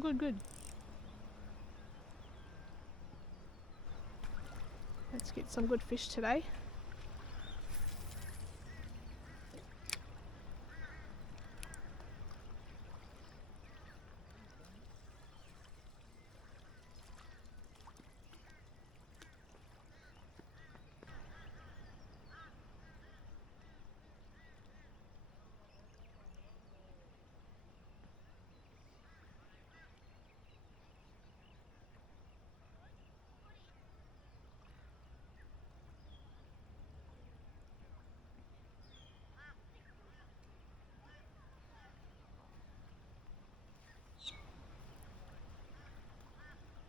good, good. Let's get some good fish today.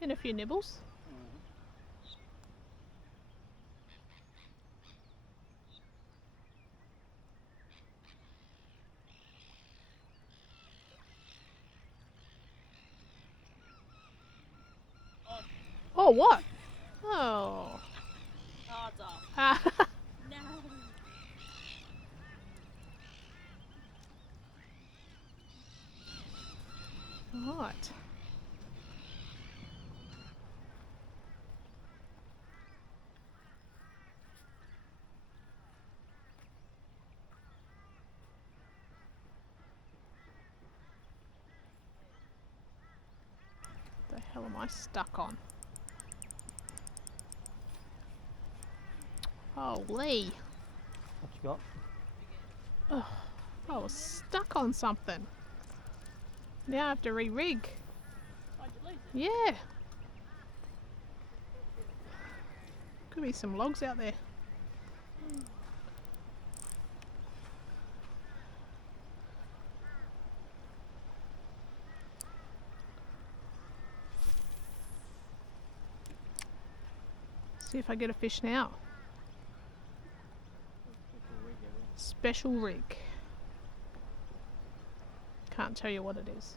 And a few nibbles. Oh, what? Oh. Oh, it's off. Ah. No. Right. The hell am I stuck on? Holy. What you got? I was stuck on something. Now I have to re-rig. Why'd you lose it? Yeah. Could be some logs out there. See if I get a fish now. Special rig. Can't tell you what it is.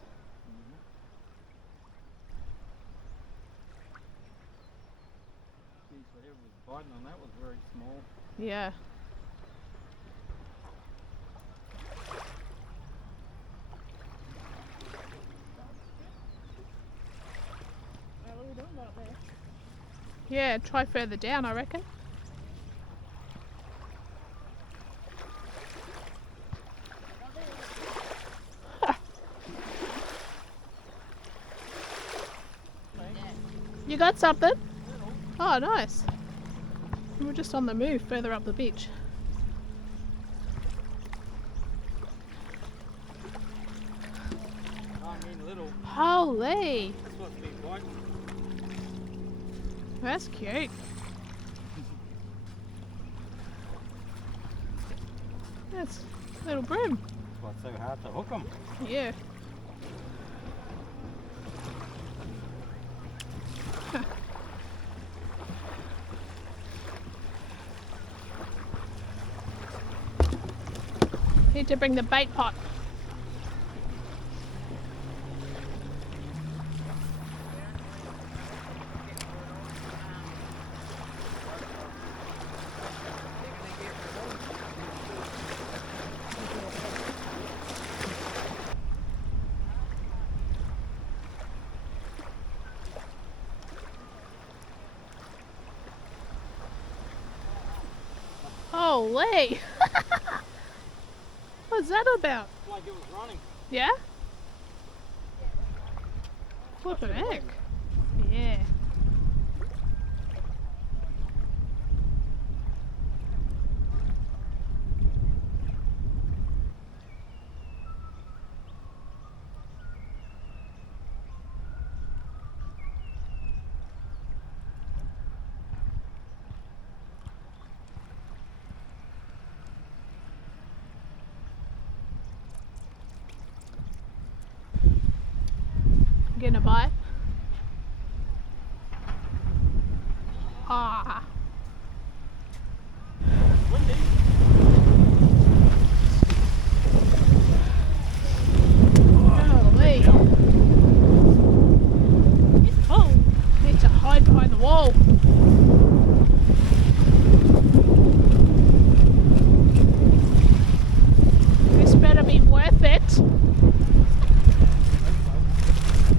Geez, whatever was biting on that was very small. Yeah. Well, what are we doing out there? Yeah, try further down, I reckon. You got something? Oh, nice. We were just on the move further up the beach. I mean little. Holy, That's what's been biting. that's cute. That's little brim. That's why it's so hard to hook them. Yeah. Need to bring the bait pot. Holy! What's that about? Like it was running. Yeah? Flippin' heck. Yeah. Getting a bite. Ah. Windy. Holy. Oh, need to hide behind the wall. This better be worth it.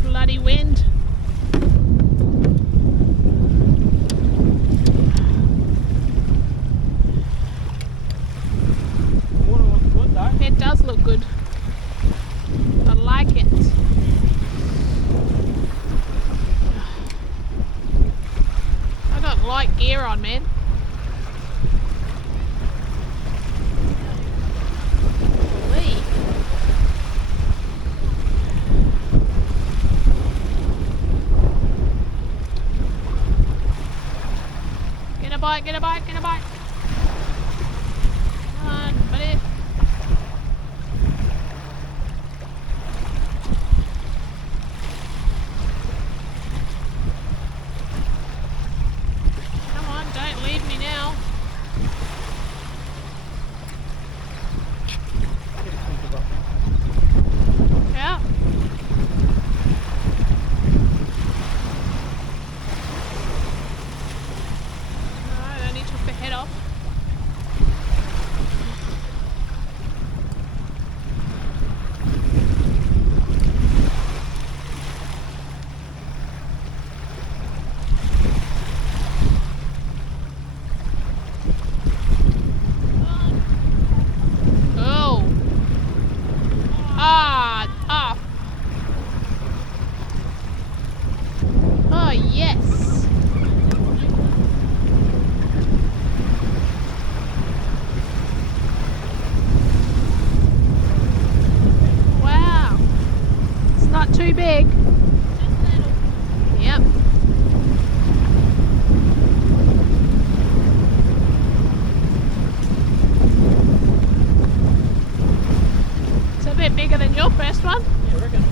Bloody light gear on, man. Holy. Get a bike, get a bike, get a bike. Come on, buddy. Come on, don't leave me now. Yeah. No, I only took the head off. Oh. Ah. Oh, yes. Wow. It's not too big. Just little. Yep. It's a bit bigger than your first one. Yeah, I reckon.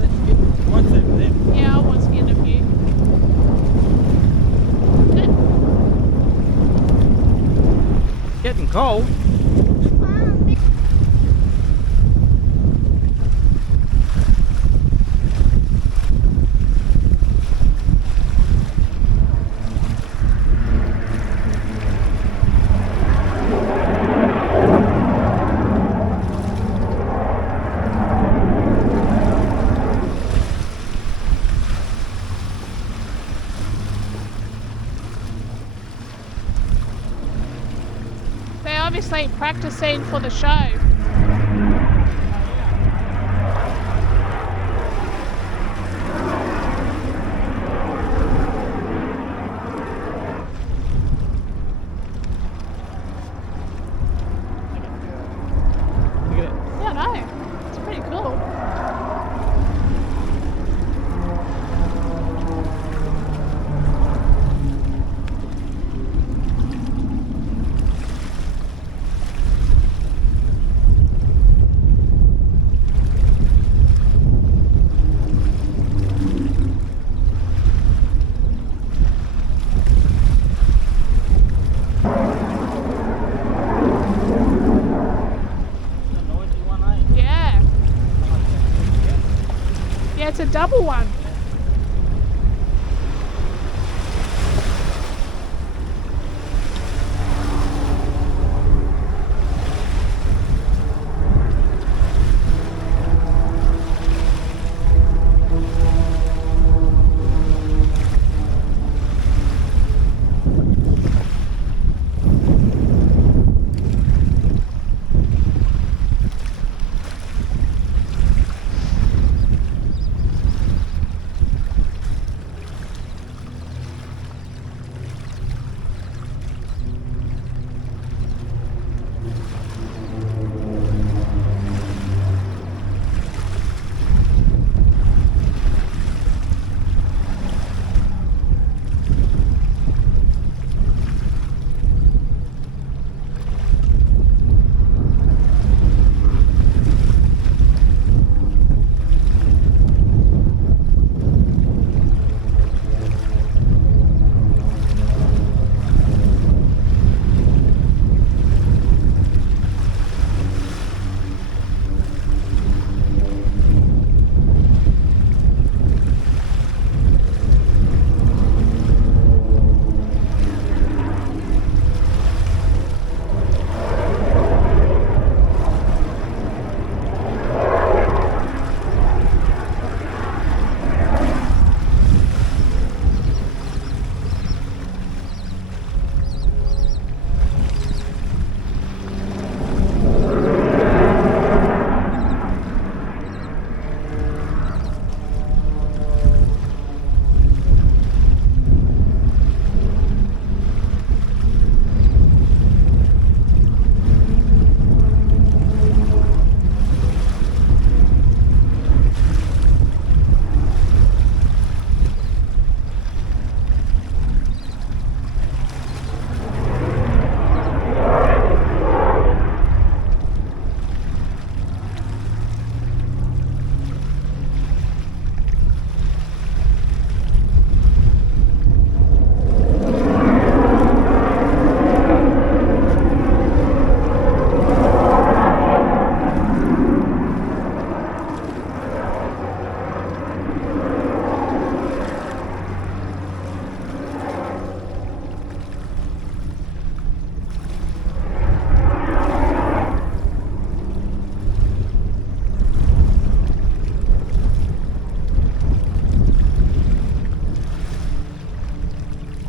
Let's get one set with them. Yeah, I was getting a few. Good. Getting cold. They're obviously practicing for the show. Look at it. Yeah, I know. It's pretty cool. It's a noisy one, eh? Yeah. Yeah, it's a double one.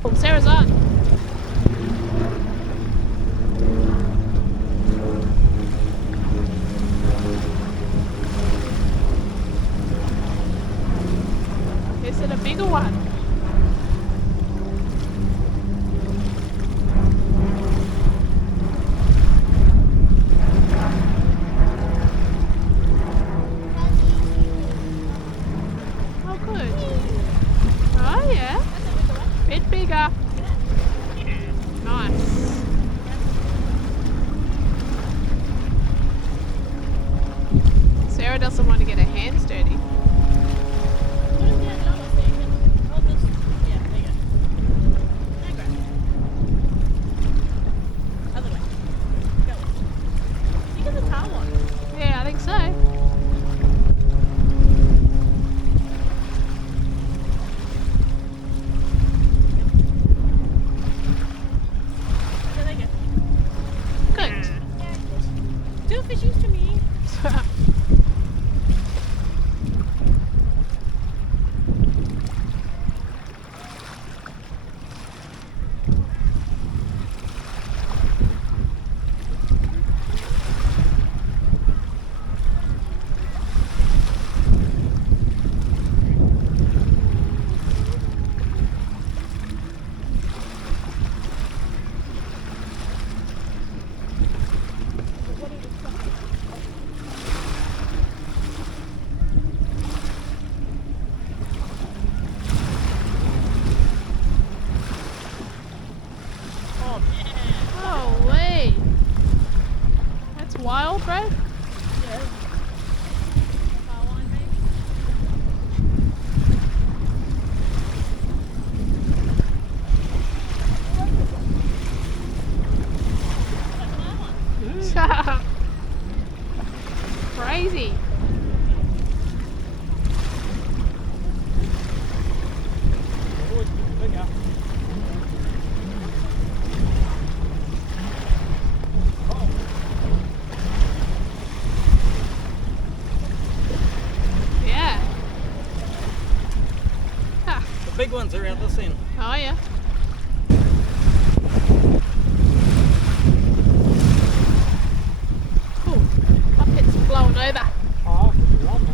Oh, Sarah's on. Is it a bigger one? Oh, good. Oh, yeah. Bit bigger. Nice. Sarah doesn't want to get her hands dirty. What is that other thing? Oh, this. Yeah, there you go. Now grab it. Other way. Go. You get the towel on. Yeah, I think so. So there you go. Good. Two fishies to me. Oh, Holy. That's wild, bro. Yeah. Power line, maybe? That's my one. Crazy. always bigger. Yeah. Ha. The big ones are out this end. Oh, yeah. Cool. Bucket's blowing over. Oh, could be one, mate.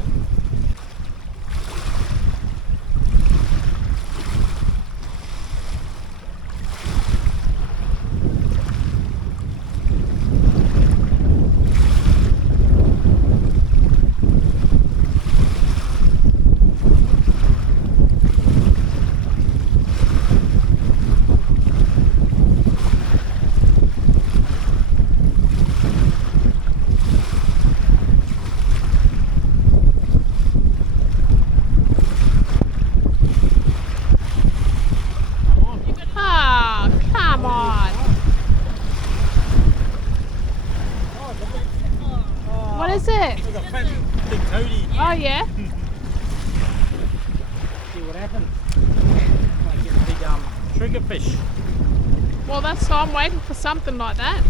Come on. Ah, come on. Oh, the big. Oh, What is it? There's a fat big toady. Oh, yeah. See what happens. Might get a big triggerfish. Well, that's so I'm waiting for something like that.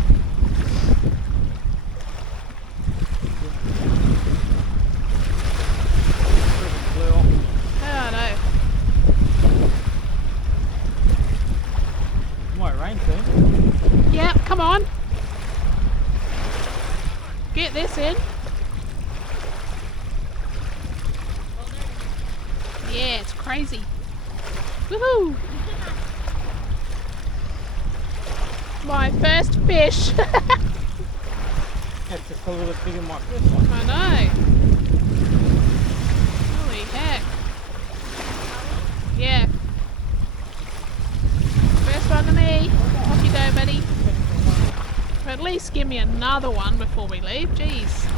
Blew off. I don't know. Might rain soon. Yeah, come on. Get this in. Yeah, it's crazy. Woohoo! My first fish. That's just a little bit bigger than my first one. I know. Holy heck. Yeah. First one to me. Off you go, buddy. At least give me another one before we leave. Jeez.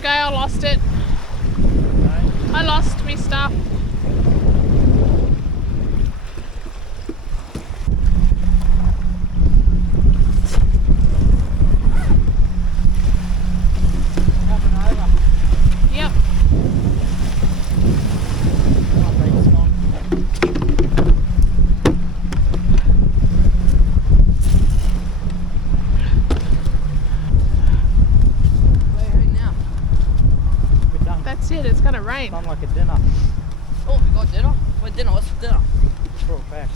there, go. I lost it. I lost me stuff. Up and over. Yep. Oh, it's gone. Where are you heading now? We're done. That's it. It's gonna rain. Done like a dinner. Oh, we got dinner. Wait, dinner. What's for dinner? Brought back.